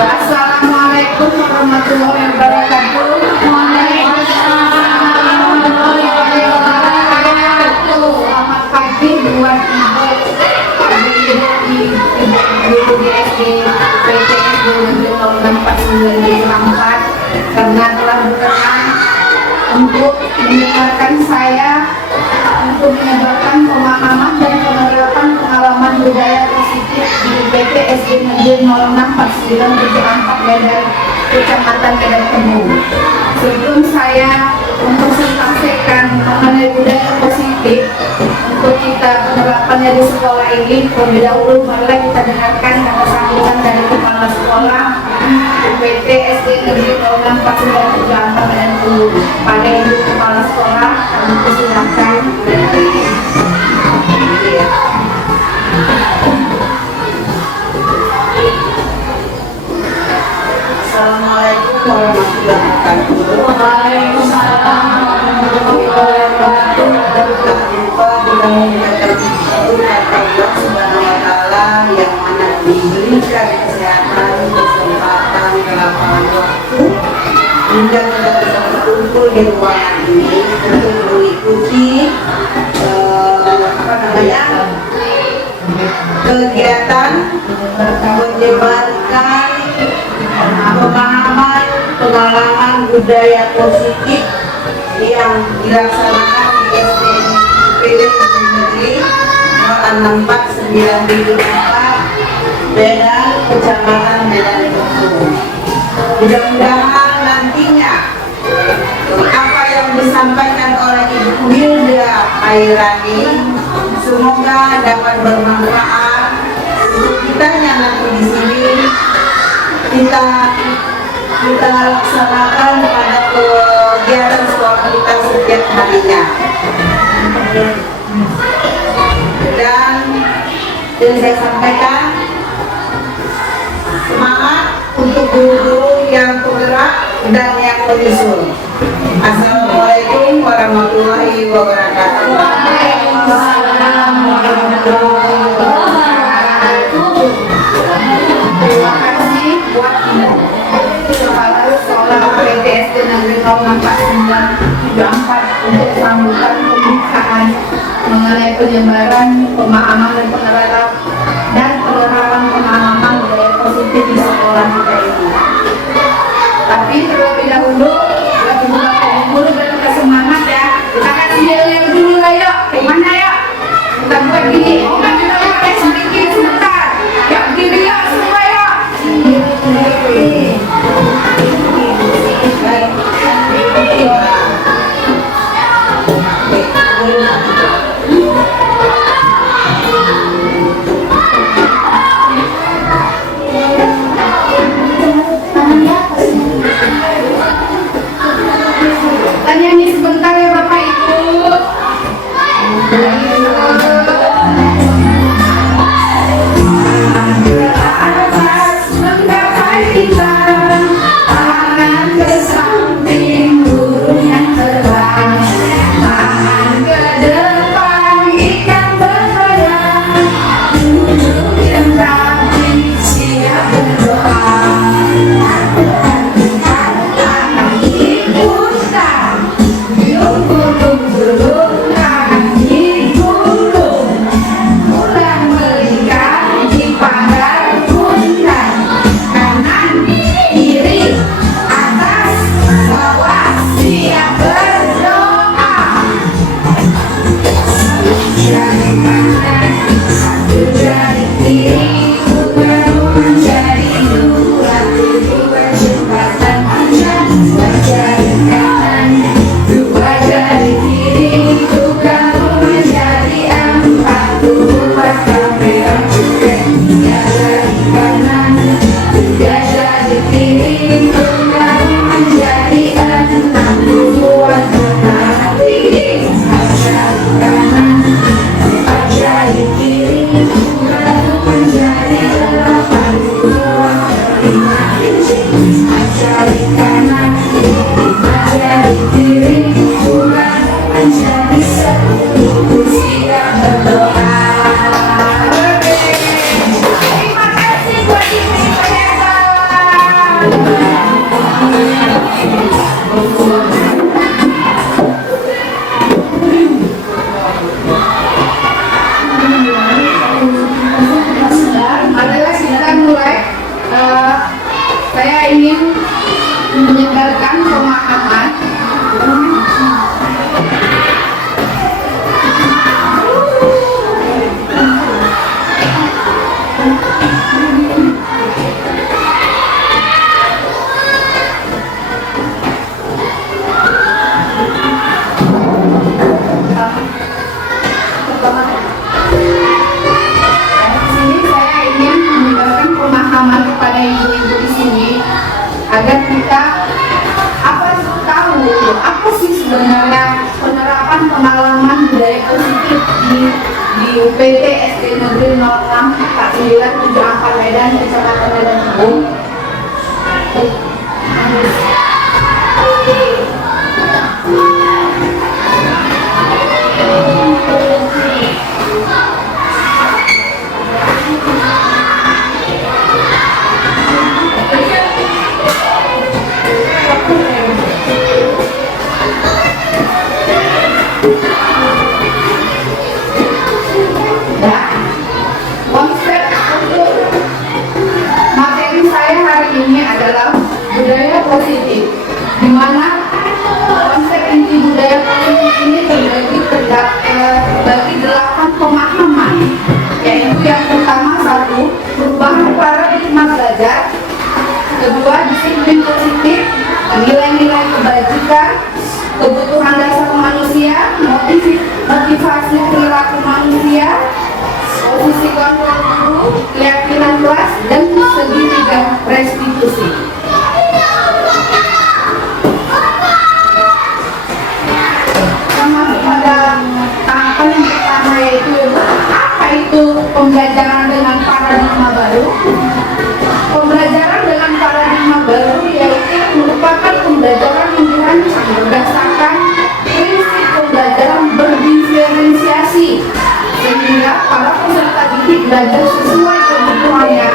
Assalamualaikum warahmatullahi wabarakatuh. Selamat pagi buat ibu di SD PTS 2049 di Lampat, karena telah berkenan untuk mendengarkan saya untuk menyebarkan pemahaman dan penerapan pengalaman budaya positif di PT SD Negeri 0649 Bukit Ampat Medan, Kecamatan Medan Temu. Sebelum saya mempresentasikan mengenai budaya positif untuk kita penerapannya di sekolah ini, terlebih dahulu marilah kita dengarkan kata sambutan dari kepala sekolah PT SD Negeri 0649 Bukit Ampat Medan Temu. Pada ibu kepala sekolah, kami persilakan. Assalamualaikum warahmatullahi wabarakatuh. Waalaikumsalam warahmatullahi wabarakatuh. Tak lupa kita mengucapkan syukur kepada Allah Subhanahu wa Ta'ala yang mana diberikan kesehatan, kesempatan, kelapangan waktu hingga kita bisa berkumpul di ruangan ini untuk mengikuti kegiatan menyebarkan pemahaman pengalaman budaya positif yang dilaksanakan di SD Negeri 0649 Medan, Kecamatan Medan Temu. Mudah-mudahan nantinya apa yang disampaikan oleh Ibu Hilda Hairani semoga dapat bermanfaat untuk kita yang nanti di sini kita laksanakan pada kegiatan sekolah kita setiap harinya. Dan yang saya sampaikan, semangat untuk guru yang penggerak dan yang menyusun. Assalamualaikum warahmatullahi wabarakatuh. Waalaikumsalam warahmatullahi wabarakatuh. Terima kasih buat kepala sekolah PT SD Negeri 0649 untuk sambutan pembukaan mengenai penyebaran pemahaman dan penerapan pengalaman budaya positif di sekolah kita ini. Tapi terlebih dahulu, guru berkata semangat ya. Kita kasih yang dulu lah yuk. Gimana yuk? Kita buat gini. Oh kan kita pakai sedikit sebentar. Yuk gini yuk semua yuk. Nyanyi sebentar ya Bapak Ibu. Adalah kita mulai. Saya ingin menyebarkan pemahaman kepada ibu-ibu di sini agar kita apa sih sebenarnya penerapan pengalaman budaya positif di UPT SD Negeri 064974 Medan, Kecamatan Medan Teguh. Konsep untuk materi saya hari ini adalah budaya positif, di mana konsep inti budaya positif ini terbagi 8 pemahaman, yaitu yang pertama, 1, perubahan paradigma belajar; kedua, disiplin positif, nilai-nilai kebajikan, kebutuhan dasar manusia, motivasi perilaku manusia, posisi kontrol guru, keyakinan kelas, dan segitiga restitusi. Kita masuk pada tahapan yang pertama, yaitu apa itu pembelajaran dengan paradigma baru. Pembelajaran dengan paradigma baru yaitu merupakan pembelajaran yang dirancang berdasarkan prinsip pembelajaran berdiferensiasi, sehingga para peserta didik belajar sesuai kebutuhannya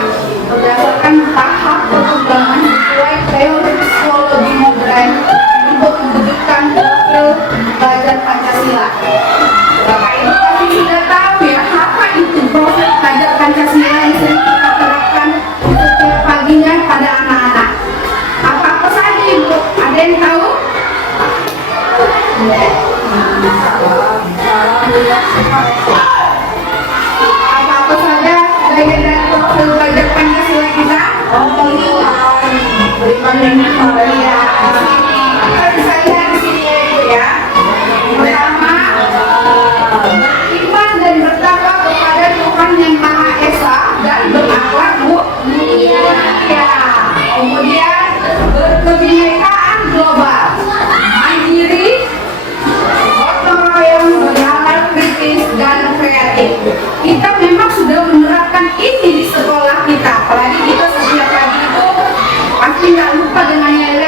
berdasarkan tahap perkembangan sesuai teori psikologi modern untuk mewujudkan profil belajar Pancasila. Bapak Ibu pasti sudah tahu ya, apa itu profil belajar Pancasila yang sering kita terapkan setiap paginya pada anak-anak. Apa-apa saja Ibu? Ada yang tahu? Apa-apa saja bagian dari profil belajar Pancasila kita? Berikan ya. Kita bisa lihat di sini ya Ibu ya. Pertama, beriman dan bertakwa kepada Tuhan yang Maha Esa dan berakhlak mulia. Kemudian berkebinekaan global, mandiri, gotong royong, bernalar kritis, dan kreatif. Kita memang sudah menerapkan ini di sekolah kita, apalagi kita setiap pagi itu pasti nggak lupa dengan nilai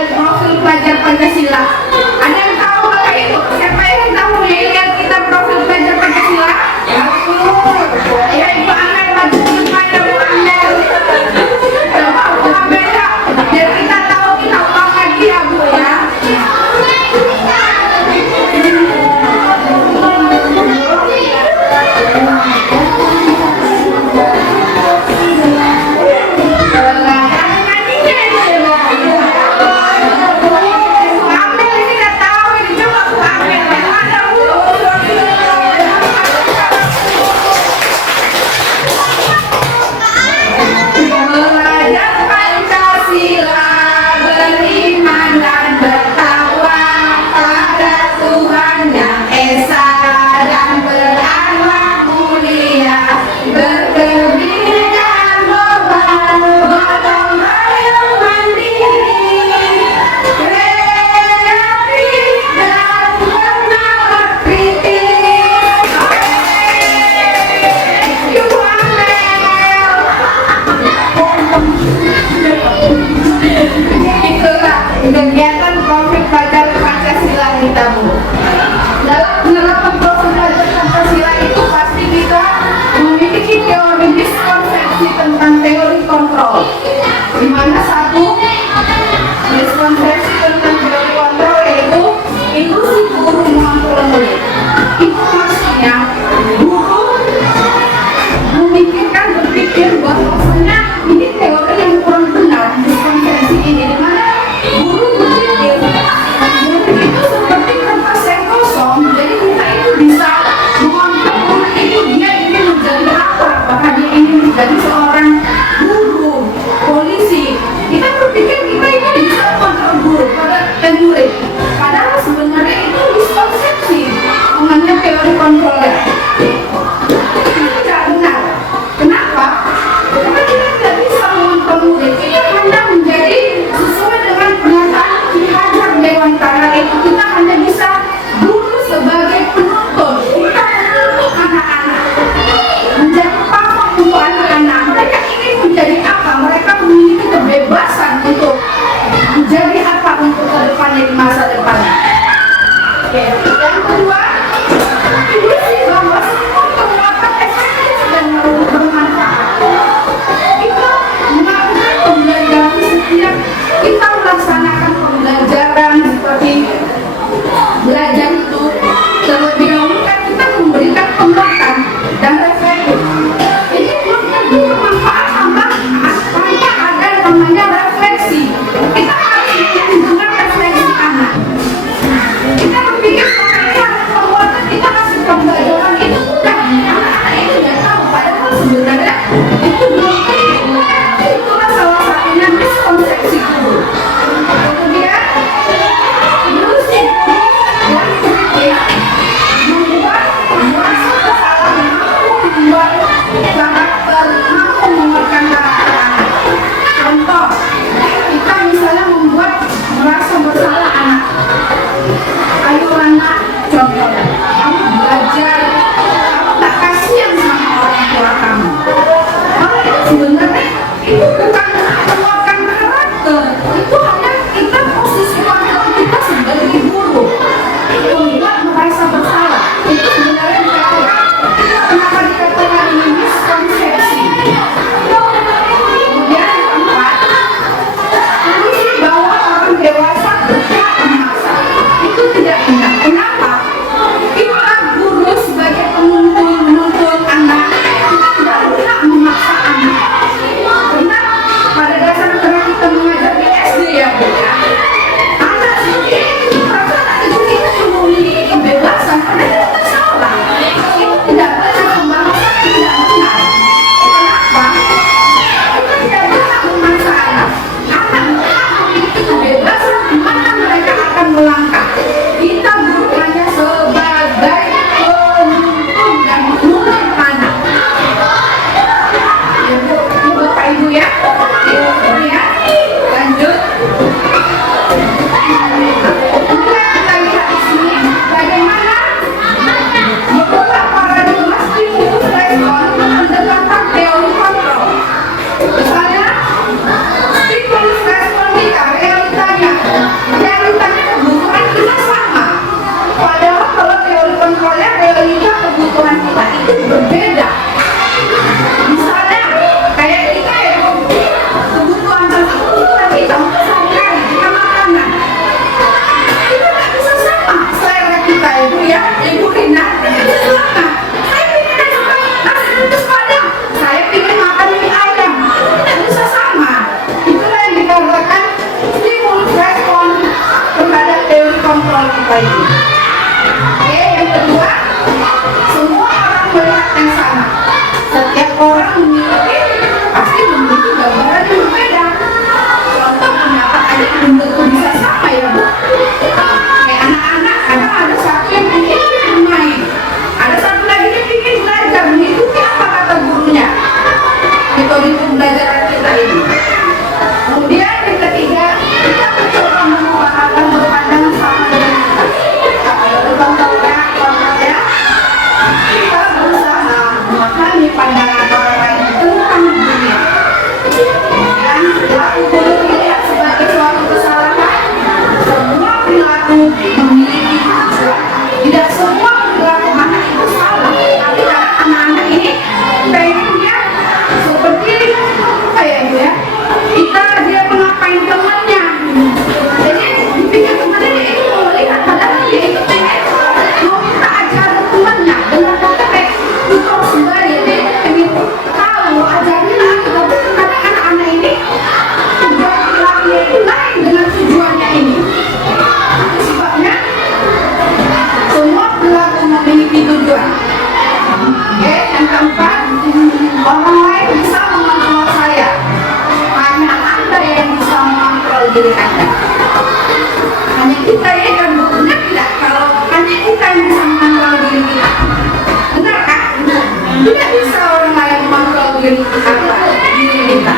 diri kita.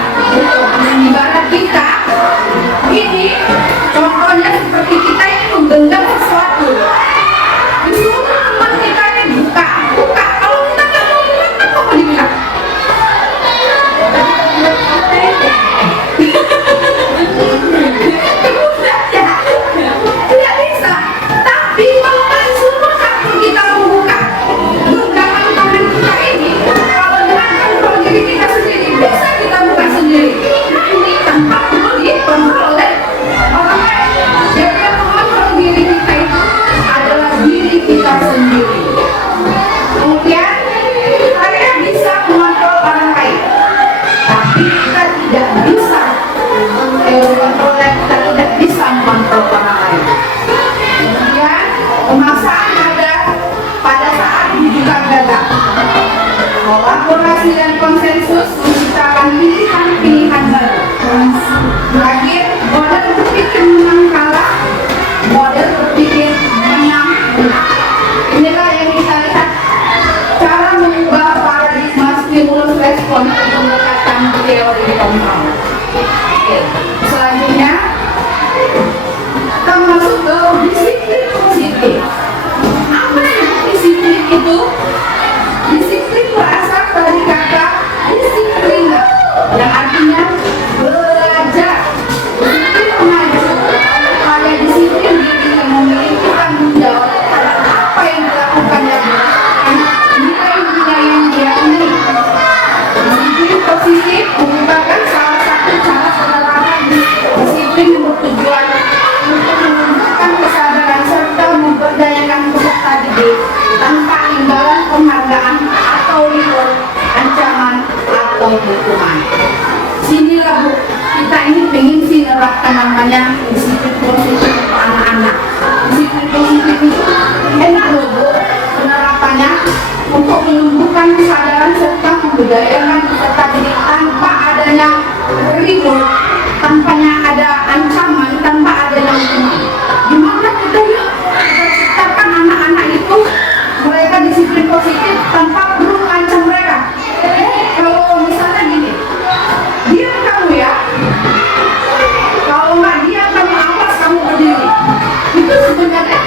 Ibarat kita ini contohnya seperti kita ini menggenggam sesuatu. Disuruh teman kita ini buka. Kalau kita nggak mau buka, apa mau dibilang? Tidak bisa. Tapi kalau disuruh kita membuka genggaman tangan kita ini, kalau dengan kontrol diri kita sendiri bisa kita buka sendiri. Nah ini tanpa perlu dikontrol oleh orang lain. Jadi yang mengontrol diri kita itu adalah diri kita sendiri. Kemudian saya bisa mengontrol orang lain, tapi kita tidak bisa mengontrol, kita tidak bisa mengontrol orang lain. Kemudian pemaksaan ada pada saat rujukan gagal. Kolaborasi dan konsensus menciptakan pilihan-pilihan baru. Terakhir, model berpikir menang kalah, model berpikir menang menang. Inilah yang kita lihat cara mengubah paradigma stimulus respon pendekatan teori kontrol. Selanjutnya kita masuk ke disiplin positif. Apa yang disiplin itu? Disiplin berasal dari kata disiplina, yang artinya belajar. Disiplin mengacu pada disiplin diri yang memiliki tanggung jawab terhadap apa yang dilakukannya berdasarkan nilai-nilai yang diyakini. Disiplin positif merupakan salah satu cara penerapan disiplin yang bertujuan untuk menumbuhkan kesadaran serta memberdayakan peserta didik tanpa imbalan penghargaan atau reward, ancaman atau hukuman. Sinilah Bu, kita ini pengen sih nerapkan namanya disiplin positif untuk anak-anak. Disiplin positif itu enak loh Bu penerapannya, untuk menumbuhkan kesadaran serta memberdayakan peserta didik tanpa adanya reward, tanpanya ada ancaman, tanpa adanya hukuman. Gimana kita yuk ciptakan anak-anak itu mereka disiplin positif tanpa perlu mengancam mereka. Kalau misalnya gini, diam kamu ya, kalau nggak diam kamu awas, kamu berdiri. Itu sebenarnya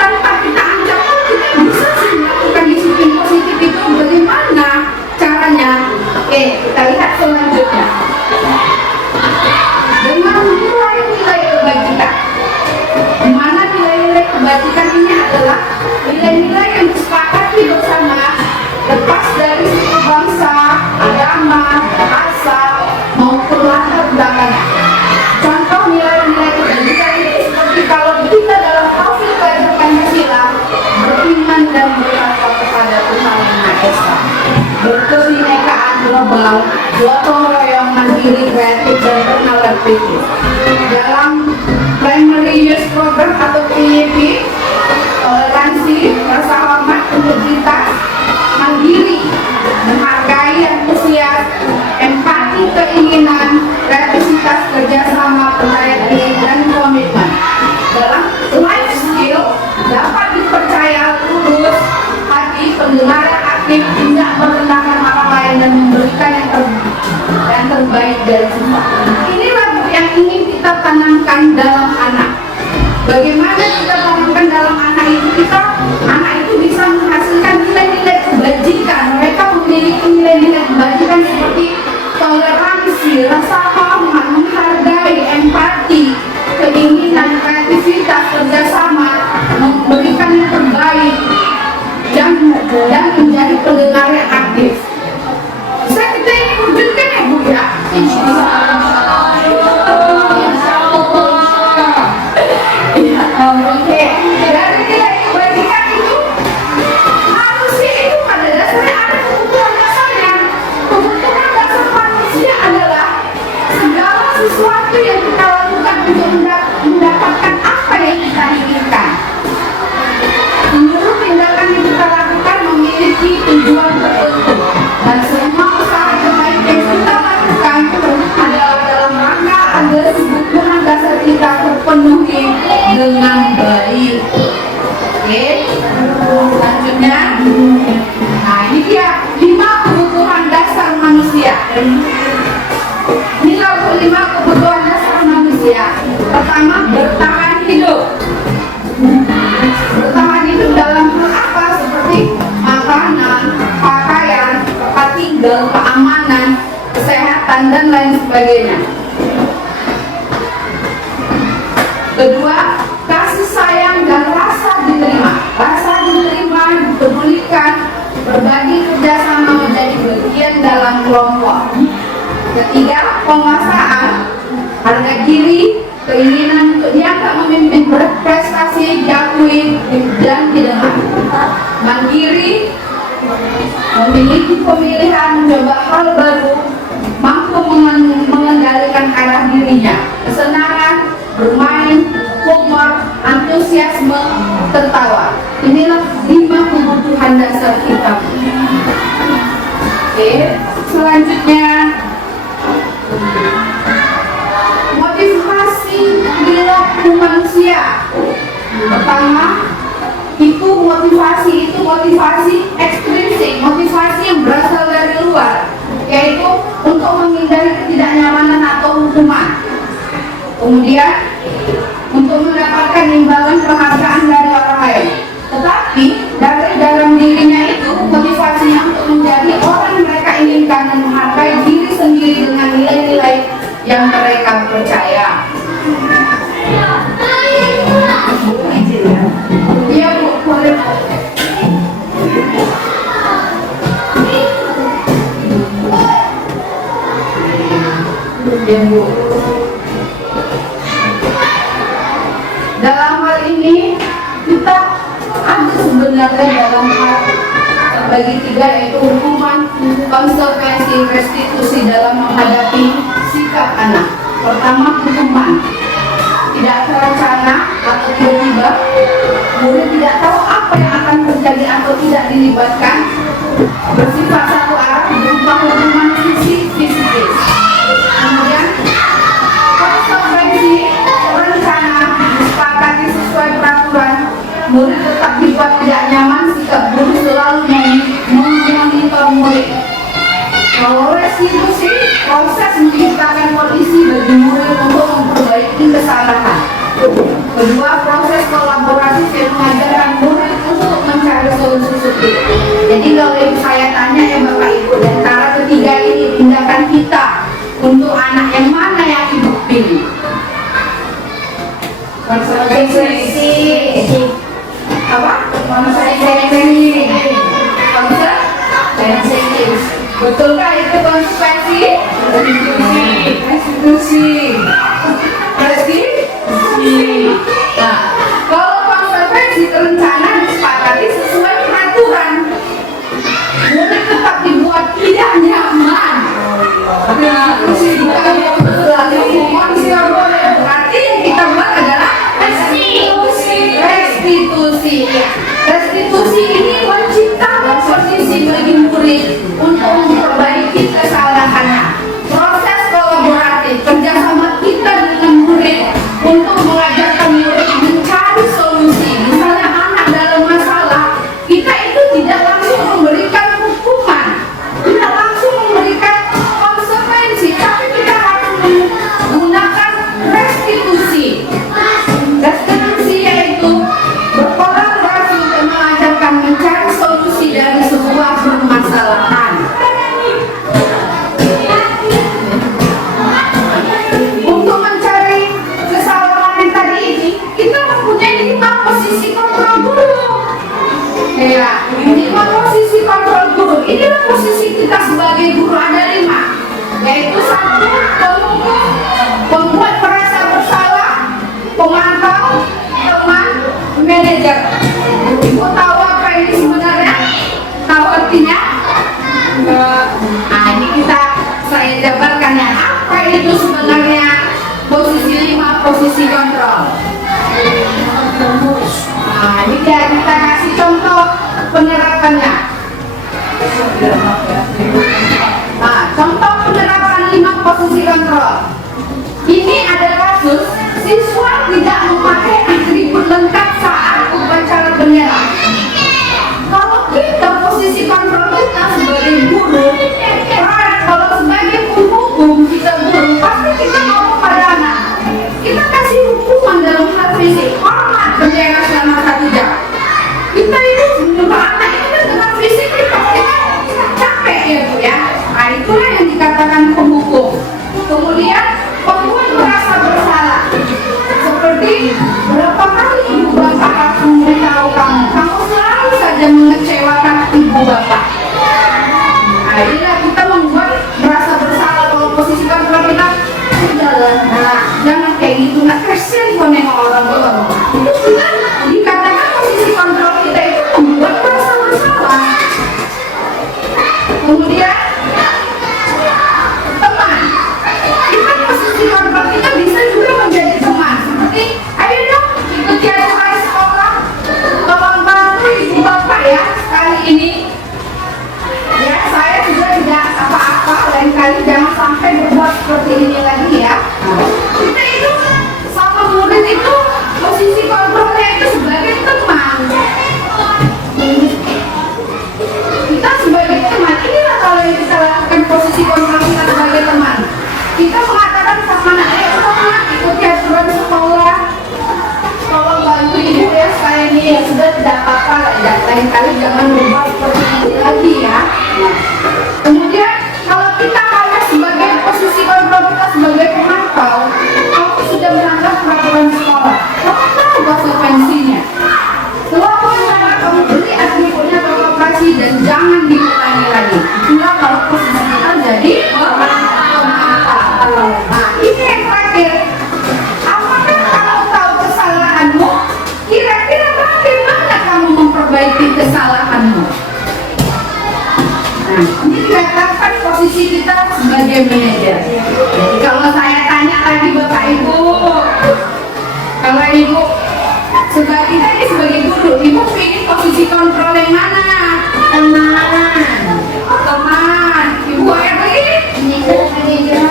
tanpa kita ancam kita bisa sih melakukan disiplin positif itu. Bagaimana caranya? Oke, kita lihat selanjutnya. Dengan nilai-nilai kebajikan. Di mana nilai-nilai kebajikan ini adalah nilai-nilai yang disepakati bersama, lepas dari bangsa, agama, asal maupun latar belakangnya. Contoh nilai-nilai kebajikan ini seperti kalau kita dalam profil pelajar Pancasila beriman dan bertakwa kepada Tuhan Yang Maha Esa, berkebinekaan global, gotong royong, mandiri, kreatif dan bernalarpikir. Dalam Primary Youth Program atau PYP, toleransi, rasa hormat, integritas, mandiri, menghargai, antusias, empati, keinginan, kreativitas, kerjasama, percaya diri, dan komitmen. Dalam life skill dapat dipercaya, lurus, hati, pendengar yang aktif, tidak merendahkan orang lain dan memberikan yang terbaik dari semua. Inilah yang ingin kita tanamkan dalam anak. Bagaimana kita tanamkan dalam anak itu, anak itu bisa menghasilkan nilai-nilai kebajikan. Mereka memiliki nilai-nilai kebajikan seperti toleransi, rasa hormat, menghargai, empati, keinginan, kreativitas, kerjasama, memberikan yang terbaik, dan menjadi pendengar yang aktif. Bisa kita ini wujudkan ya Bu ya? Oke, dari nilai kebajikan itu manusia itu pada dasarnya ada kebutuhan dasarnya. Kebutuhan dasar manusia adalah segala sesuatu yang kita lakukan untuk mendapatkan apa yang kita inginkan. Seluruh tindakan yang kita lakukan memiliki tujuan tertentu, dan semua usaha terbaik yang kita lakukan adalah kegiatan dan lain sebagainya. Kedua, kasih sayang dan rasa diterima. Rasa diterima, dipedulikan, berbagi kerjasama menjadi bagian dalam kelompok. Ketiga, penguasaan, harga diri, keinginan untuk dianggap memimpin, berprestasi, diakui dan didengar. Mandiri, memiliki pemilihan, mencoba hal baru, mampu mengendalikan arah dirinya. Kesenangan, bermain, humor, antusiasme, tertawa. Inilah 5 kebutuhan dasar kita. Oke, selanjutnya motivasi perilaku manusia. Pertama, motivasi ekstrinsik, motivasi yang berasal dari luar, yaitu untuk menghindari ketidaknyamanan atau hukuman. Kemudian untuk mendapatkan imbalan penghargaan dari orang lain. Tetapi dari dalam dirinya itu motivasinya untuk menjadi orang yang mereka inginkan dan menghargai diri sendiri dengan nilai-nilai yang mereka percaya. Iya Bu, boleh. Ya Bu. Dalam hal ini kita ada sebenarnya dalam hal bagi 3, yaitu hukuman, konsekuensi, restitusi dalam menghadapi sikap anak. Pertama, hukuman. Tidak terencana atau tiba-tiba, murid tidak tahu apa yang akan terjadi atau tidak dilibatkan, bersifat satu arah, berupa hukuman fisikis. Kemudian konsekuensi rencana disepakati sesuai peraturan, murid tetap dibuat tidak nyaman, sikap guru selalu memonitor murid. Kalau restitusi, proses menciptakan kondisi bagi murid untuk memperbaiki kesalahan. Kedua, proses kolaboratif yang mengajarkan murid untuk mencari solusi. Jadi kalau saya tanya ya Bapak Ibu, di antara ketiga ini tindakan kita untuk anak yang mana yang Ibu pilih? Konsekuensi. Apa? Konsekuensi. Betulkah itu konsekuensi? Restitusi. Nah, kalau konsekuensi terencana disepakati sesuai peraturan, murid tetap dibuat tidak nyaman. Berarti yang kita buat adalah restitusi. Restitusi ini menciptakan kondisi bagi murid untuk memperbaiki kesalahannya. Proses kolaboratif, kerjasama kita dengan murid untuk mengajarkan murid mencari solusi. Misalnya anak dalam masalah, kita itu tidak langsung memberikan hukuman, tidak langsung memberikan konsekuensi, tapi kita harus menggunakan restitusi. Restitusi yaitu berkolaborasi untuk mengajarkan mencari solusi dari sebuah permasalahan. Untuk mencari kesalahan yang tadi ini, kita mempunyai 5 posisi kontrol guru. Ya, 5 posisi kontrol guru. Inilah posisi kita sebagai guru, ada 5, yaitu 1, pemukul, pembuat merasa bersalah, pemantau, teman, manajer. Ibu tahu apa ini sebenarnya? Tahu artinya? Nah, ini saya jabarkan ya. Apa itu sebenarnya posisi 5 posisi kontrol? Nah, ini kita kasih contoh penerapannya. Nah, contoh penerapan 5 posisi kontrol. Ini ada kasus siswa tidak memakai atribut lengkap saat upacara bendera. Kalau kita posisi kontrol kita sebagai guru, kalau sebagai penghukum kita guru, pasti kita ngomong pada anak, kita kasih hukuman dalam hal fisik, hormat bendera selama 1 jam. Kita itu menyuruh anak itu dengan fisik kita capek. Kemudian teman, kita posisi kontrol kita bisa juga menjadi teman. Seperti, ayo dong ikut jadwal hari sekolah, tolong bantu ibu bapak ya kali ini. Ya, saya juga tidak apa-apa, lain kali jangan sampai berbuat seperti ini lagi ya. Kita itu sama murid itu posisi kontrolnya itu sebagai teman. Kita sebagai teman, inilah kalau yang kita lakukan posisi kontrol kita sebagai teman. Kita mengatakan sama anak, ikut aturan sekolah, tolong bantu ibu ya saya ini ya sudah tidak apa-apa ya, lain kali jangan berbuat seperti ini lagi ya. Kemudian kalau kita hanya sebagai posisi kontrol kita sebagai pemantau, kamu sudah melanggar peraturan sekolah, kamu tahu konsekuensinya. Walaupun kamu beli atributnya ke koperasi dan jangan diulangi lagi. Itulah kalau posisi kita jadi pemantau. Nah, ini yang terakhir. Apakah kamu tahu kesalahanmu? Kira-kira bagaimana kamu memperbaiki kesalahanmu? Nah, ini dikatakan posisi kita sebagai manajer. Jadi kalau saya tanya lagi Bapak Ibu, kalau Ibu sebagai guru, Ibu pilih posisi kontrol yang mana? Teman. Ibu Erli? Manajer.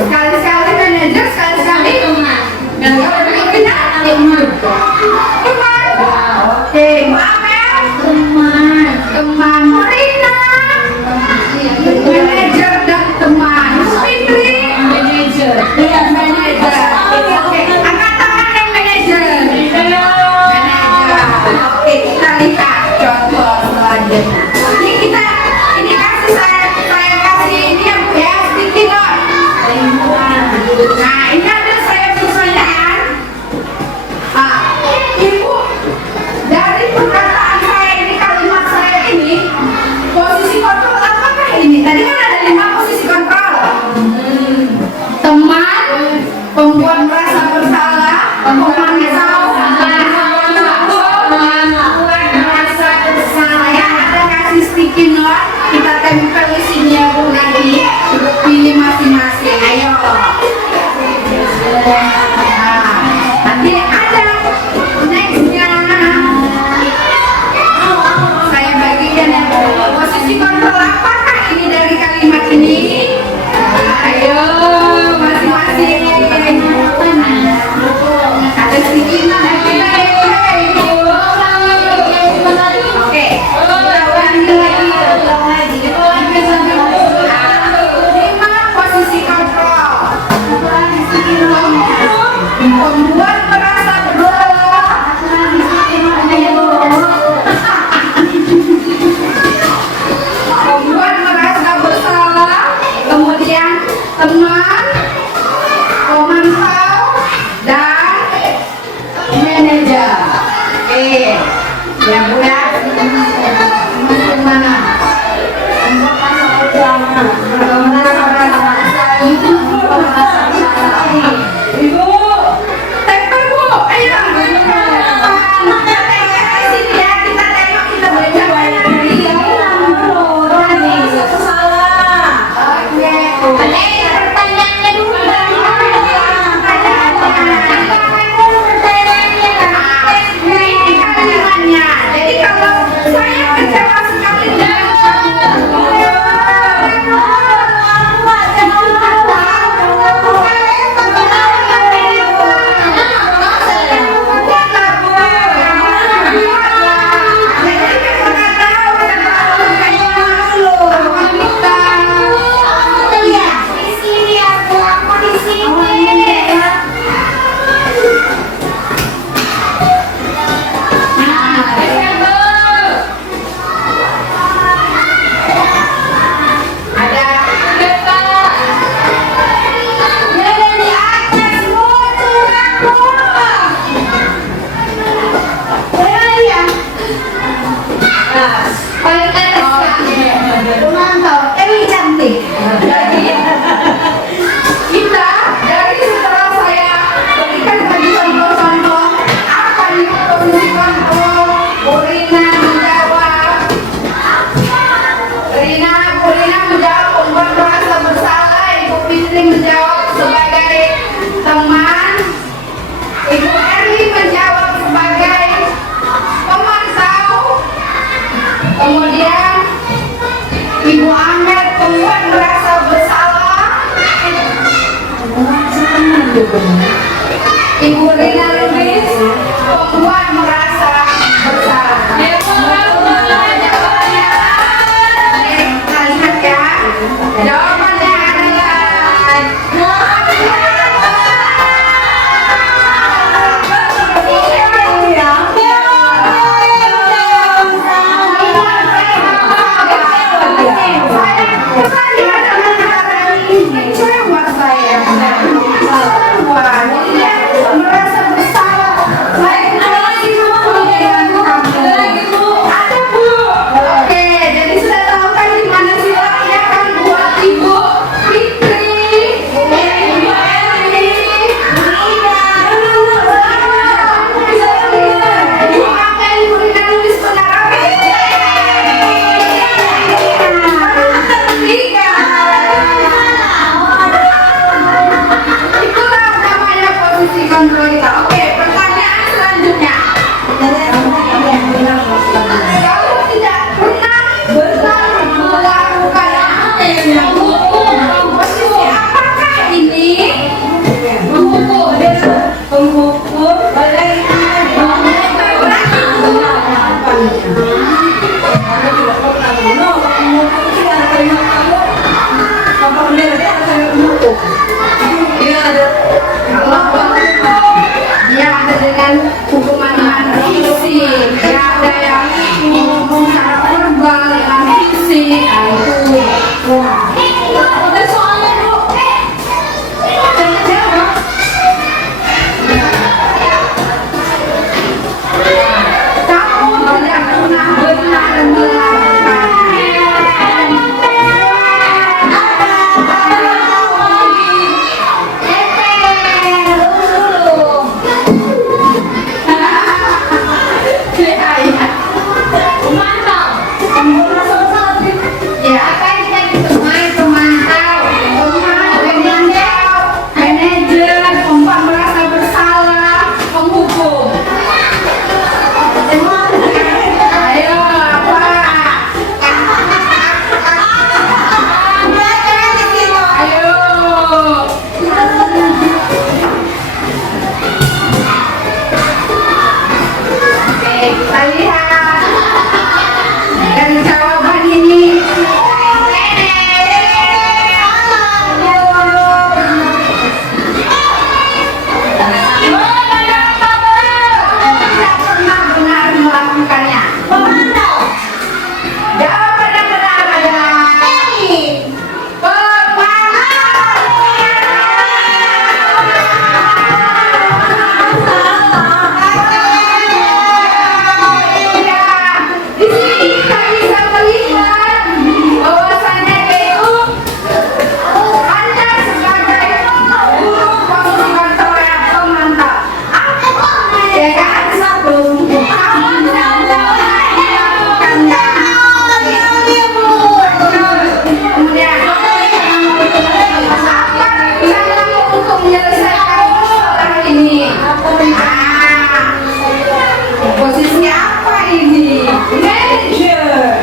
Sekali-sekali manajer, sekali-sekali teman. Dan kalau berikutnya teman. Oke, Mbak Amel? Teman. Marina? Manajer dan teman. Fitri? Manajer. Oke, angkat tangan yang manajer. Oke, kita lihat contoh selanjutnya. Ini kasih saya kasih ini ya Bu ya, sticky note. Nah, ini ada saya pertanyaan. Ibu, dari perkataan saya ini, kalimat saya ini, posisi kontrol apakah ini? Tadi kan ada 5 posisi kontrol. Teman, pembuat merasa bersalah, pemantau, merasa bersalah. Ya, ada kasih sticky note, kita tempel isinya Bu nanti, pilih masing-masing. Ayo. Nah, nanti ada nextnya. Saya bagikan ya. Posisi kontrol apakah ini dari kalimat ini? Ayo masing-masing. Ada sedikit. Oke. Posisi kontrol. Pembuat merasa bersalah. Pembuat merasa bersalah. Kemudian teman, pemantau, dan manajer. Oke, ya Bu ya. Mana? Ibu, tempel Bu, ayo. Kita tengok di sini ya, kita tengok, kita belajar banyak dari pertanyaannya dulu. Jadi kalau saya kecewa sekali dengan kita lihat dari jawaban ini. Tidak pernah benar melakukannya. Jawaban yang benar adalah posisi apa ini? Manager.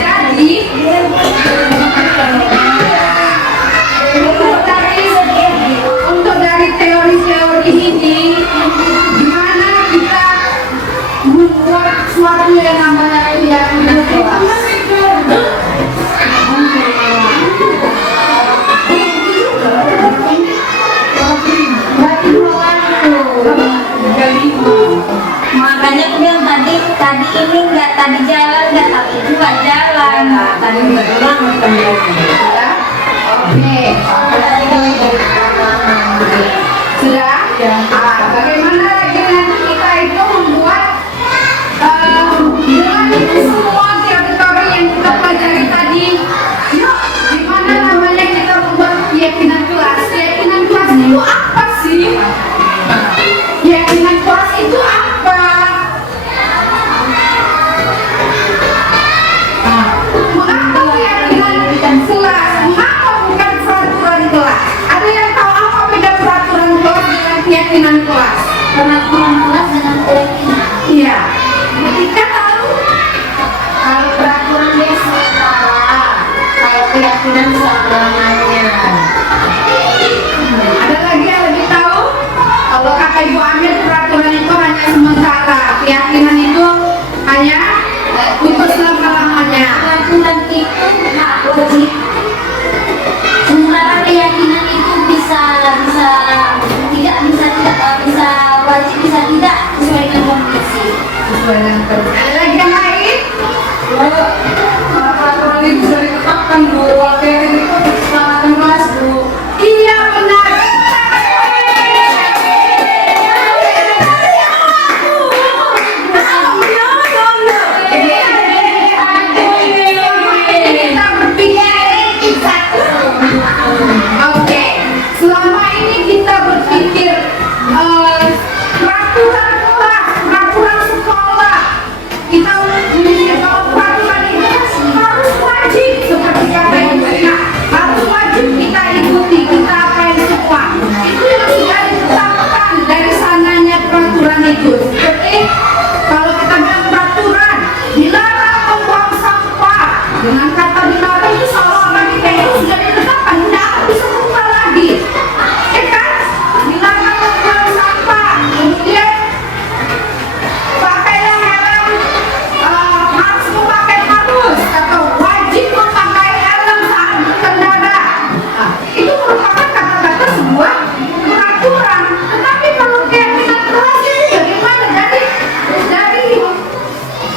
Jadi keyakinan kelas? Peraturan kelas dengan keyakinan. Iya. Ketika tahu kalau peraturan dia sementara, kalau keyakinan selamanya. Ada lagi yang lebih tahu? Kalau kata Ibu Amir, peraturan itu hanya sementara, keyakinan itu hanya untuk selama-lamanya. Peraturan itu hak wajib. Sementara keyakinan itu bisa wajib, bisa tidak sesuai dengan kondisi. Sesuai dengan kondisi. Ada lagi yang lain? Peraturan itu sudah ditetapkan Bu, keyakinan itu keselamatan kelas Bu. Iya benar. Kita berpikir satu. Oke, selama ini kita berpikir peraturan kelas, peraturan sekolah. Kita memikir kalau peraturan itu harus wajib seperti kata Ibu Ina, harus wajib kita ikuti, kita apain semua. Itu yang sudah ditetapkan dari sananya peraturan itu. Seperti kalau kita bilang peraturan dilarang membuang sampah, dengan kata dilarang itu seolah-olah kita itu sudah ditetapkan, tidak akan bisa berubah lagi. Kan? Dilarang membuang sampah, kemudian pakailah helm, harus memakai harus atau wajib memakai helm saat berkendara. Itu merupakan kata-kata sebuah peraturan. Tetapi kalau keyakinan kelas ini bagaimana? Dari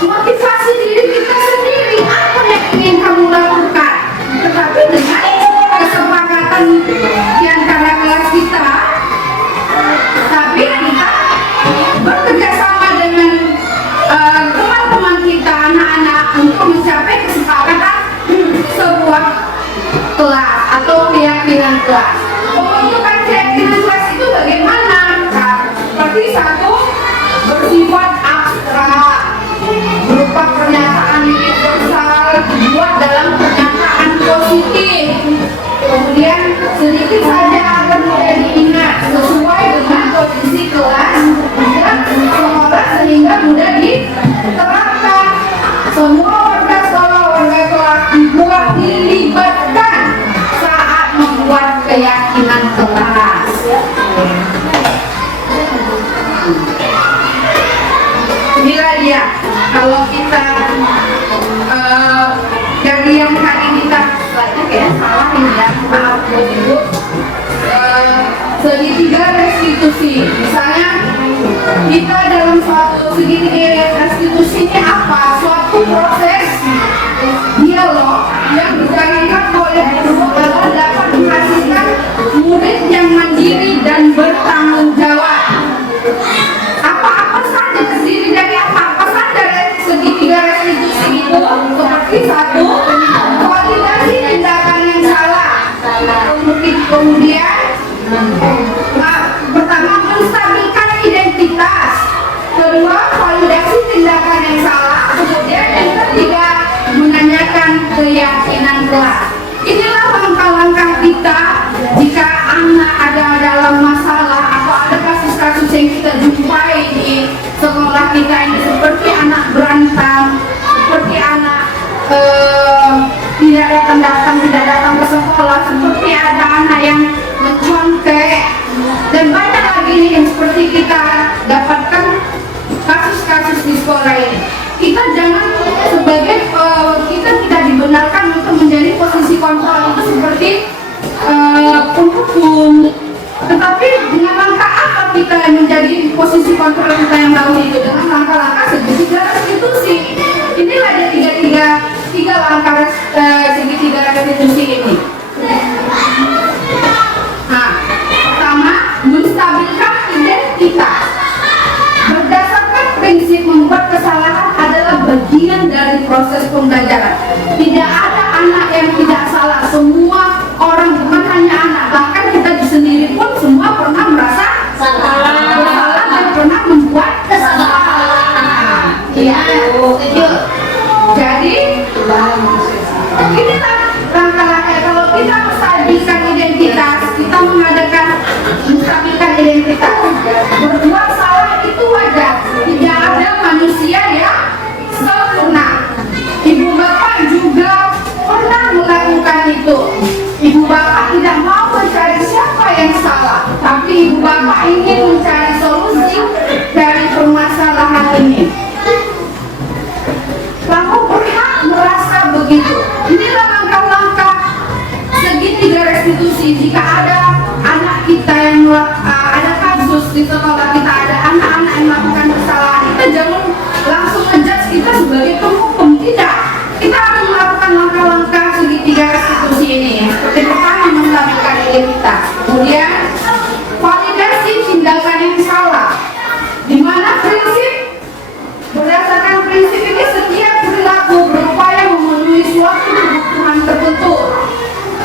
motivasi diri kita sendiri, apa yang ingin kamu lakukan? Tetapi dengan kesepakatan di antara kelas kita, tapi kita bekerja sama dengan teman-teman kita, anak-anak, untuk mencapai kesepakatan sebuah kelas atau keyakinan kelas. Pembentukan keyakinan kelas itu bagaimana? Nah, seperti satu, bersifat abstrak, berupa pernyataan universal dibuat dalam pernyataan positif. Kemudian sedikit saja agar mudah diingat sesuai dengan kondisi kelas dan sekolah sehingga mudah diterapkan. Semua warga sekolah, warga kelas dibuat dilibatkan saat membuat keyakinan kelas. Inilah dia, kalau kita dari yang tadi kita banyak ya salah ini ya, maaf Bu. Segitiga restitusi, misalnya kita dalam suatu segitiga restitusi ini apa? Suatu proses dialog yang dijalankan oleh guru agar dapat menghasilkan murid yang mandiri dan bertanggung jawab. Apa-apa saja terdiri dari apa-apa saja segitiga restitusi itu, seperti satu, validasi tindakan yang salah. Kemudian pertama, menstabilkan identitas. Kedua, validasi tindakan yang salah. Kemudian yang ketiga, menanyakan keyakinan kelas. Inilah langkah-langkah kita jika anak ada dalam masalah atau ada kasus-kasus yang kita jumpai di sekolah kita ini, seperti anak berantem, seperti anak tidak datang ke sekolah, seperti ada anak yang mencontek, dan banyak lagi yang seperti kita dapatkan kasus-kasus di sekolah ini. Kita jangan sebagai kita tidak dibenarkan untuk menjadi posisi kontrol itu seperti penghukum. Tetapi dengan langkah apa kita menjadi posisi kontrol kita yang tahu itu? Dengan langkah-langkah segitiga restitusi. Inilah ada tiga langkah segitiga restitusi ini. Nah, pertama, menstabilkan identitas. Berdasarkan prinsip membuat kesalahan adalah bagian dari proses pembelajaran. Tidak ada anak yang tidak salah. Semua orang, bukan hanya anak, bahkan kita sendiri pun semua pernah merasa bersalah dan pernah membuat kesalahan. Tapi ibu bapak ingin mencari solusi dari permasalahan ini. Kamu berhak merasa begitu. Inilah langkah-langkah segitiga restitusi. Jika ada anak kita yang ada kasus di sekolah kita, ada anak-anak yang melakukan kesalahan, kita jangan langsung ngejudge kita sebagai penghukum. Tidak. Kita harus melakukan langkah-langkah segitiga restitusi ini. Seperti pertama, menstabilkan identitas. Kemudian validasi tindakan yang salah. Di mana berdasarkan prinsip ini setiap perilaku berupaya memenuhi suatu kebutuhan tertentu.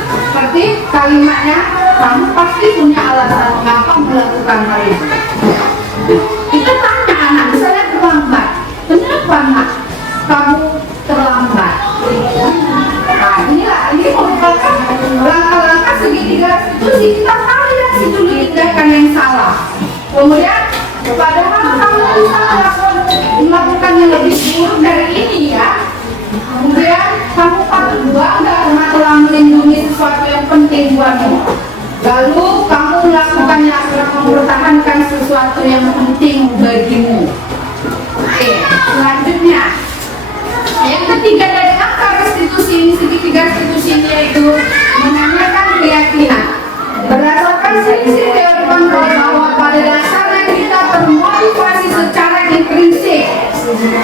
Seperti kalimatnya, kamu pasti punya alasan mengapa melakukan hal itu. Kita tanya anak, misalnya terlambat, kenapa nak kamu terlambat? Nah, ini merupakan langkah-langkah segitiga restitusi. Kita validasi dulu tindakan yang salah. Kemudian, padahal kamu bisa melakukan yang lebih buruk dari ini ya. Kemudian kamu patut bangga karena telah melindungi sesuatu yang penting buatmu. Lalu kamu melakukannya agar mempertahankan sesuatu yang penting bagimu. Oke, selanjutnya yang ketiga dari angka restitusi ini, segitiga restitusi ini, yaitu menanyakan keyakinan. Berdasarkan selisih teori kontrol bahwa pada dasarnya kita termotivasi secara intrinsik,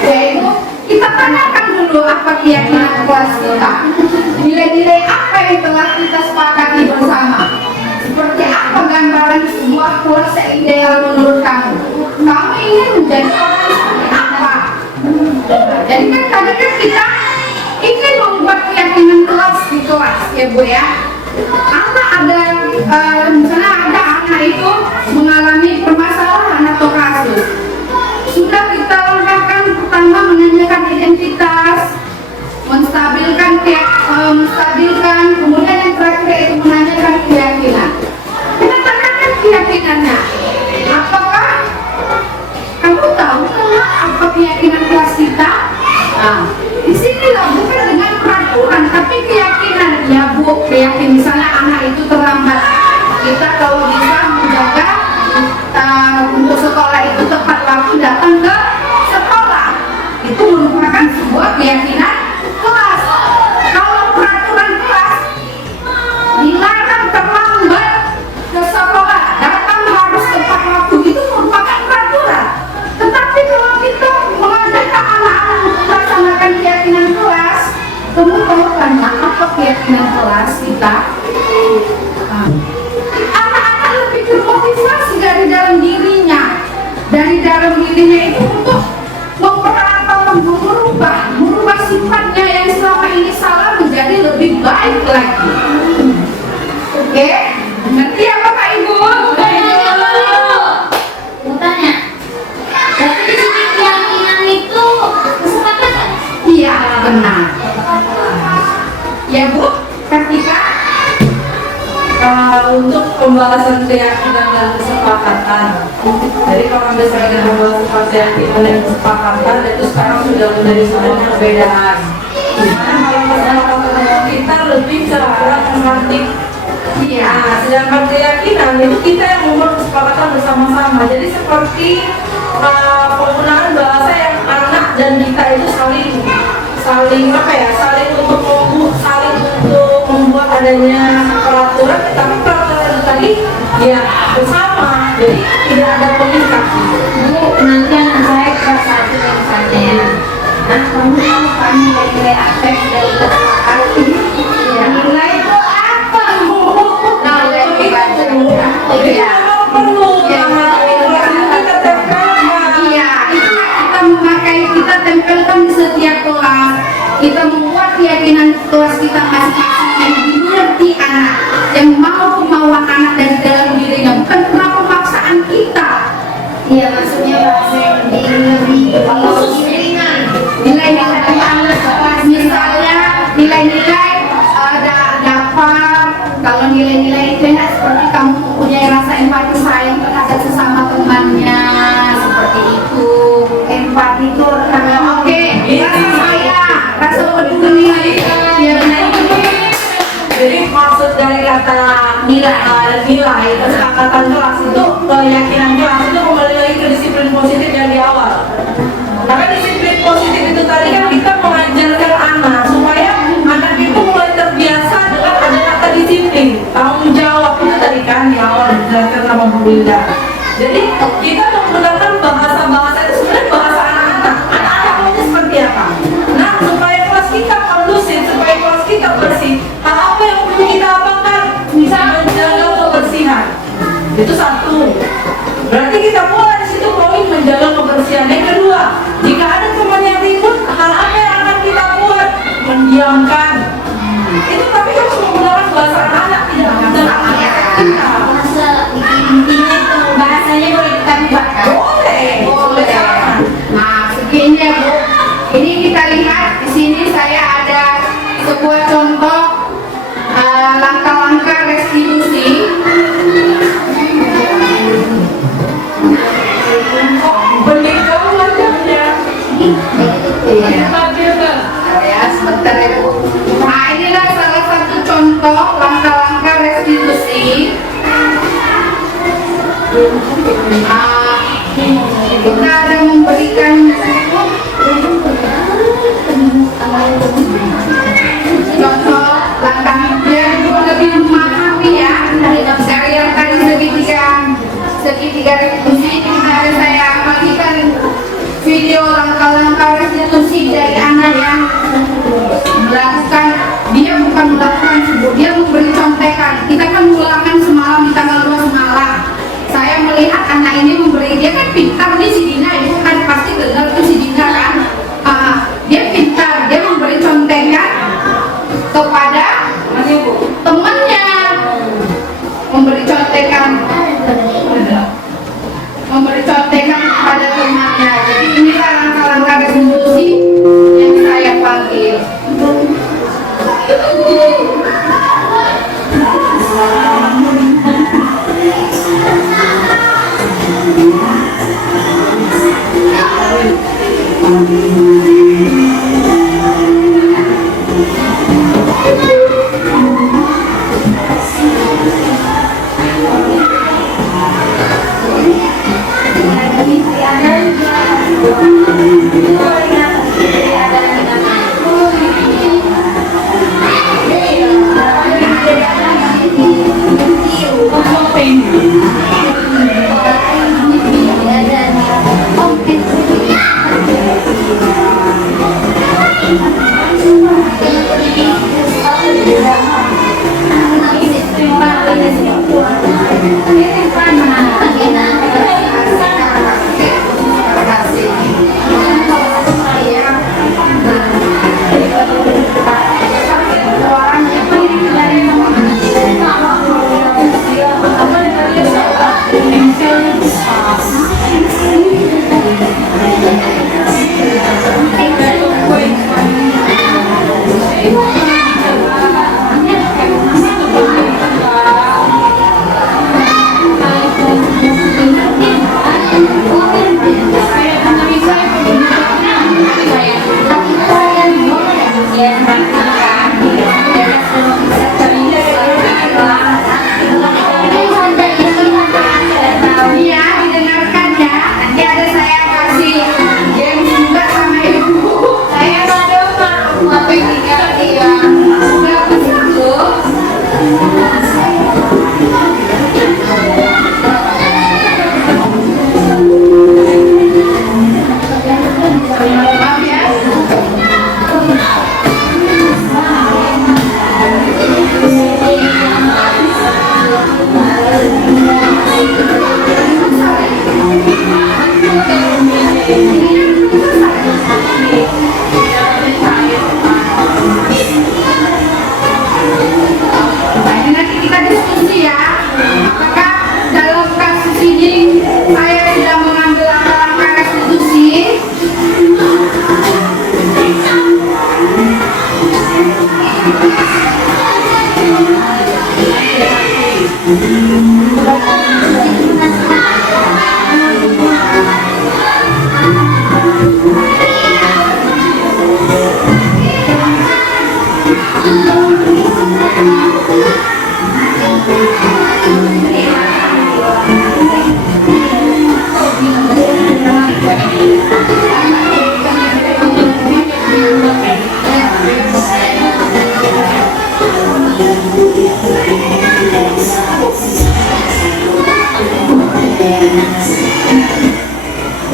yaitu kita tanyakan dulu apa keyakinan kelas kita, nilai-nilai apa yang telah kita sepakati bersama, seperti apa gambaran sebuah keluarga ideal menurut kamu. Kamu ingin menjadi orang seperti apa? Jadi kan tadi kan kita ingin membuat keyakinan kelas di kelas ya Bu ya. Anak ada misalnya ada anak itu mengalami permasalahan atau kasus, sudah kita langkahkan pertama menanyakan identitas, menstabilkan, kemudian yang terakhir itu menanyakan keyakinan. Kita tanyakan keyakinannya. Apakah kamu tahu apa keyakinan kelas kita? Nah, disinilah bukan dengan peraturan, tapi keyakinan. Ya Bu, keyakinan misalnya anak itu terlambat, kita kalau bisa menjaga untuk sekolah itu tepat waktu datang ke sekolah, itu merupakan sebuah keyakinan kelas. Kalau peraturan kelas dilarang terlambat ke sekolah, datang harus tepat waktu, itu merupakan peraturan. Tetapi kalau kita mengajarkan anak-anak untuk melaksanakan keyakinan kelas, kamu tahu kan apa keyakinan kelas kita? Anak-anak lebih termotivasi dari dalam dirinya itu untuk merubah sifatnya yang selama ini salah menjadi lebih baik lagi. Oke, ngerti ya Bapak Ibu? Mau tanya, berarti di sini keyakinan itu kesepakatan? Iya, benar. Ya Bu, ketika untuk pembahasan keyakinan dan kesepakatan. Jadi kalau misalnya membahas keyakinan dan kesepakatan, itu sekarang sudah menjadi sebuah perbedaan. Karena kalau masalah kita lebih ke arah normatif. iya, Nah, sedangkan keyakinan itu kita yang membuat kesepakatan bersama-sama. Jadi seperti penggunaan bahasa yang anak dan kita itu saling untuk membuat adanya peraturan, tapi peraturan itu tadi ya bersama, jadi tidak ada pengikat. Bu, nanti anak saya kelas 1 misalnya. nah kamu tahu kan nilai-nilai apa yang sudah kita sepakati? Ya, nilai itu apa Bu? Nilai kebajikan. Iya. Perlu Iya, itu kita memakai, kita tempelkan di setiap kelas. Kita membuat keyakinan kelas kita masing-masing yang dimengerti anak, yang mau kemauan anak dari dalam dirinya, bukan karena pemaksaan kita. Iya, maksudnya bahasa yang lebih khusus ringan. Nilai-nilai misalnya nilai-nilai dapat, kalau nilai-nilai itu seperti kamu mempunyai rasa empati keyakinan kelas itu kembali lagi ke disiplin positif yang di awal. Maka disiplin positif itu tadi kan kita mengajarkan anak supaya anak itu mulai terbiasa dengan ada kata disiplin, tanggung jawab itu tadi kan di awal dijelaskan sama Bu Wilda. Jadi kita menggunakan bahasa-bahasa itu sebenarnya bahasa anak-anak. Anak-anak maunya seperti apa? Nah, supaya kelas kita kondusif, supaya kelas kita bersih, hal apa yang perlu kita apakan? Bisa menjaga kebersihan. Itu satu. Berarti kita mulai di situ poin menjaga kebersihan. Yang kedua, jika ada teman yang ribut, hal apa yang akan kita buat? Mendiamkan. Itu tapi harus menggunakan bahasa anak, tidak menggunakan bahasa kita. Masa intinya itu bahasanya boleh kita buat kan? Boleh. Nah, segini ya Bu. Ini kita lihat di sini saya ada sebuah contoh langkah-langkah restitusi. Benika wajahnya. Ya, sebentar ya Bu. Nah, inilah salah satu contoh langkah-langkah restitusi. Kita ada memberikan contoh langkah biar lebih memahami ya dari yang tadi segitiga restitusi. Hari saya bagikan video langkah-langkah restitusi dari anak yang melakukan, dia bukan melakukan subuh, dia memberi contekan. Kita kan ulangan semalam di tanggal 2 semalam. Saya melihat anak ini memberi, dia kan pintar nih si Dina, ibu kan pasti dengar tuh si Dina kan. Dia pintar, dia memberi contekan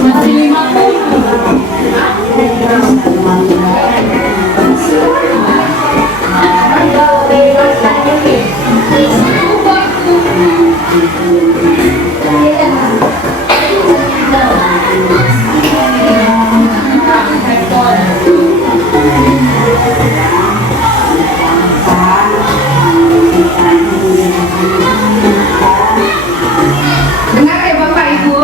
Masih 50. Dengar ya Bapak Ibu.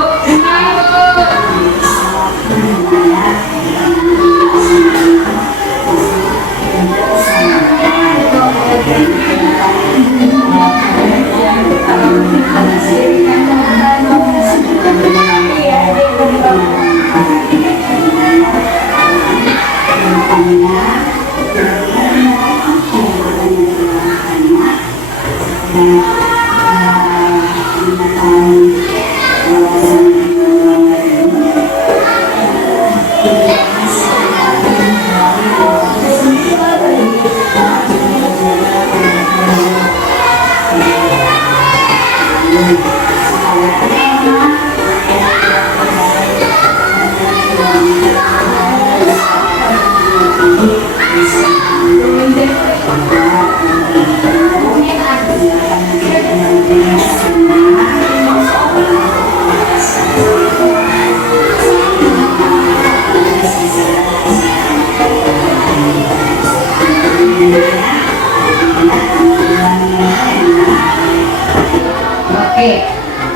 Oke,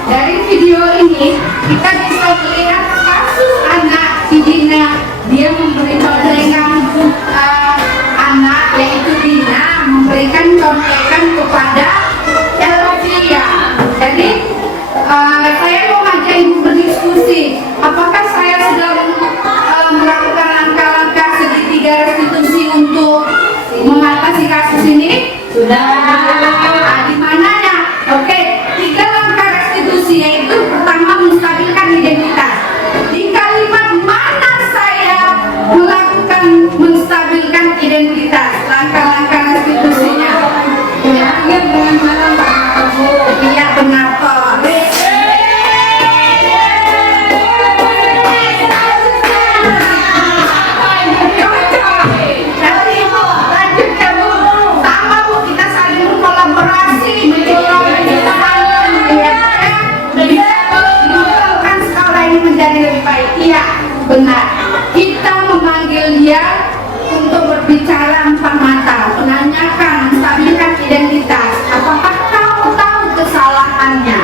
dari video ini kita bisa melihat kasus anak si Dina. Dia memberikan anak yaitu Dina memberikan contekan kepada Elvia. Jadi saya mau ngajak ibu berdiskusi. Apakah saya sudah melakukan langkah-langkah segitiga restitusi untuk mengatasi kasus ini? Sudah. Di mananya? Oke, 3 langkah restitusi, yaitu pertama menstabilkan identitas. Di kalimat mana saya melakukan menstabilkan identitas? Langkah-langkah restitusinya. Ya, dengan mana Pak? Iya, benar Pak. Benar, kita memanggil dia untuk berbicara empat mata, menanyakan, menstabilkan identitas. Apakah kamu tahu kesalahannya?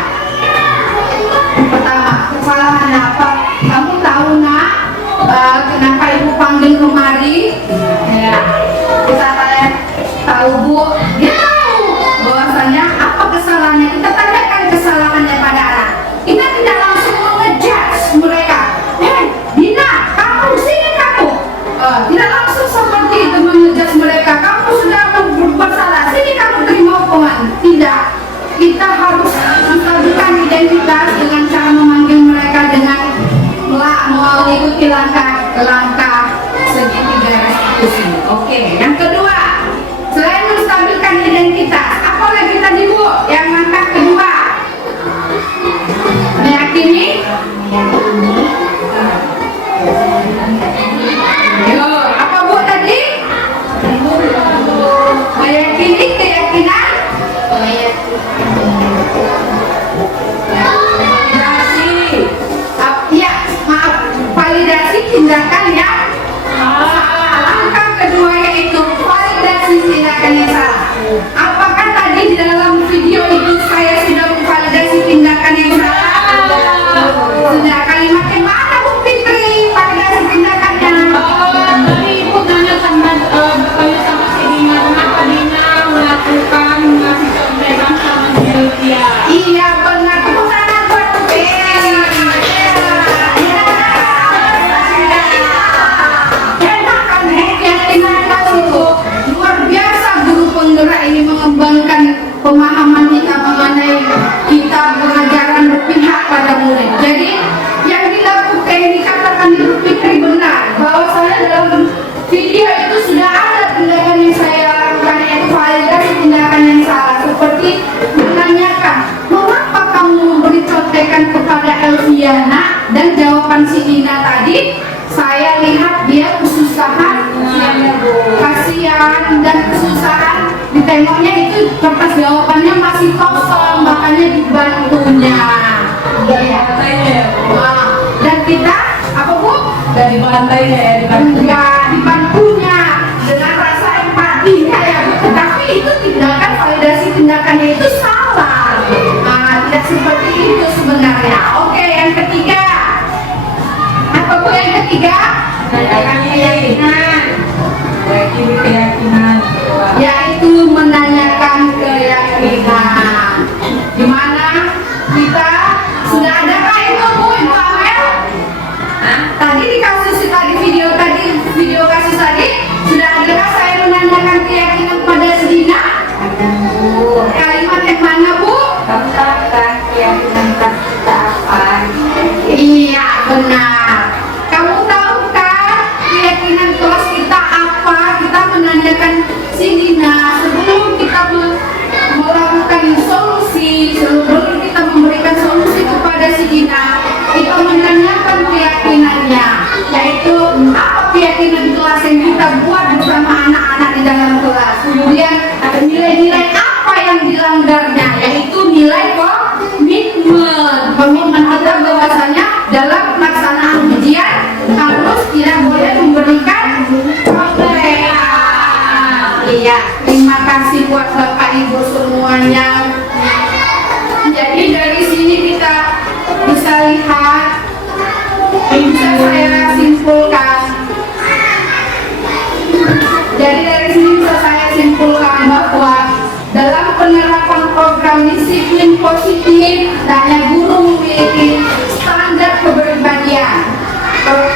Pertama, kesalahannya apa? Kamu tahu nak, kenapa ibu panggil kemari? Ya, kita tahu bu. Dia tahu bahwasanya apa kesalahannya. Kita tanyakan kesalahannya pada anak. Kita tidak langsung mengejudge mereka. Dina, kamu sini kamu. Tidak langsung seperti itu mengejudge mereka. Kamu sudah berbuat salah. Sini kamu terima hukuman. Tidak. Kita harus menstabilkan identitas dengan cara memanggil mereka dengan mengikuti langkah-langkah segitiga restitusi. Oke. Yang kedua, selain menstabilkan identitas, apa lagi tadi Bu? Yang langkah kedua, meyakini. Yo, apa Bu tadi? Meyakini, keyakinan. Validasi. Ya, maaf, validasi tindakan yang salah. Langkah kedua yaitu validasi tindakan yang salah. Apakah tadi di dalam video itu saya sudah memvalidasi tindakan yang salah? Tindakan Dan jawaban si Nina tadi, saya lihat dia kesusahan, kasihan dan kesusahan. Ditengoknya itu kertas jawabannya masih kosong, makanya dibantunya. Nah, dan kita apa Bu? Dari bantainya ya, dibantunya. Dibantunya dengan rasa empati ya Bu. Tetapi itu tindakan validasi tindakannya itu salah. Nah, tidak seperti itu sebenarnya. Oke, yang ketiga. Apa Bu yang ketiga? Keyakinan. Keyakinan. Yaitu menanyakan keyakinan. Di mana kita sudah ada itu Bu, Ibu Amel? Tadi di kasus tadi video kasus tadi sudah ada saya menanyakan keyakinan pada Sedina. Kalimat yang mana Bu? Katakan keyakinan kita apa? Iya benar. Kamu tahu kan keyakinan kelas kita apa? Kita menanyakan Sedina sebelum kita melakukan solusi, sebelum kita memberikan solusi kepada Sedina, kita menanyakan keyakinannya, yaitu apa keyakinan kelas yang kita buat bersama anak-anak di dalam kelas. Kemudian nilai-nilai apa yang dilanggarnya, yaitu nilai komitmen. Komitmen kita bahwasanya dalam pelaksanaan ujian harus tidak boleh memberikan kelalaian. Iya, terima kasih buat Bapak Ibu semuanya. Jadi dari sini kita bisa lihat, bisa saya simpulkan. Jadi dari sini bisa saya simpulkan bahwa dalam penerapan program disiplin positif, hendaknya guru memiliki standar kepribadian,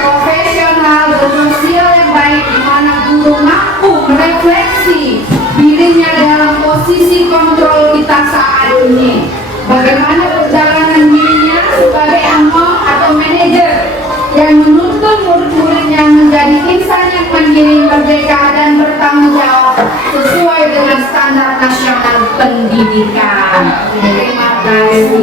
profesional, bersosial yang baik, di mana guru mampu merefleksi dirinya dalam posisi kontrol kita saat ini. Bagaimana perjalanan dirinya sebagai among atau manajer yang menuntun murid-muridnya menjadi insan yang mandiri, merdeka dan bertanggung jawab sesuai dengan standar nasional pendidikan. Terima kasih.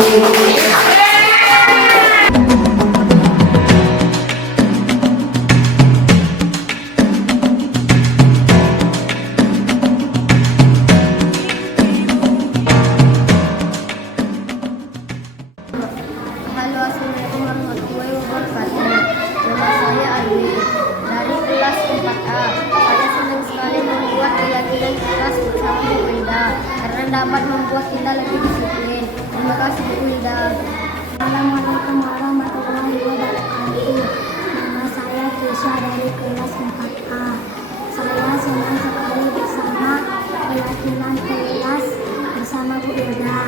Halo, assalamualaikum warahmatullahi wabarakatuh. Nama saya Alwi dari kelas 4A. Saya senang sekali membuat keyakinan kelas bersama Bu Wilda karena dapat membuat kita lebih disiplin. Terima kasih Bu Wilda. Assalamualaikum warahmatullahi wabarakatuh. Nama saya Kisha dari kelas 4A. Saya senang sekali bersama keyakinan kelas bersama Bu Wilda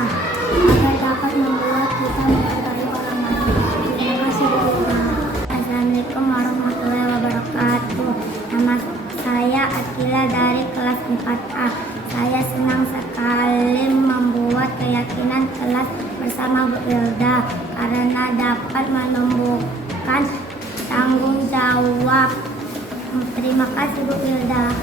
agar dapat membuat kita menghargai orang lain. Terima kasih Bu Wilda. Assalamualaikum warahmatullahi wabarakatuh. Nama saya Akila dari kelas 4A. Saya senang sekali membuat keyakinan kelas bersama Bu Wilda karena dapat menumbuhkan tanggung jawab. Terima kasih Bu Wilda.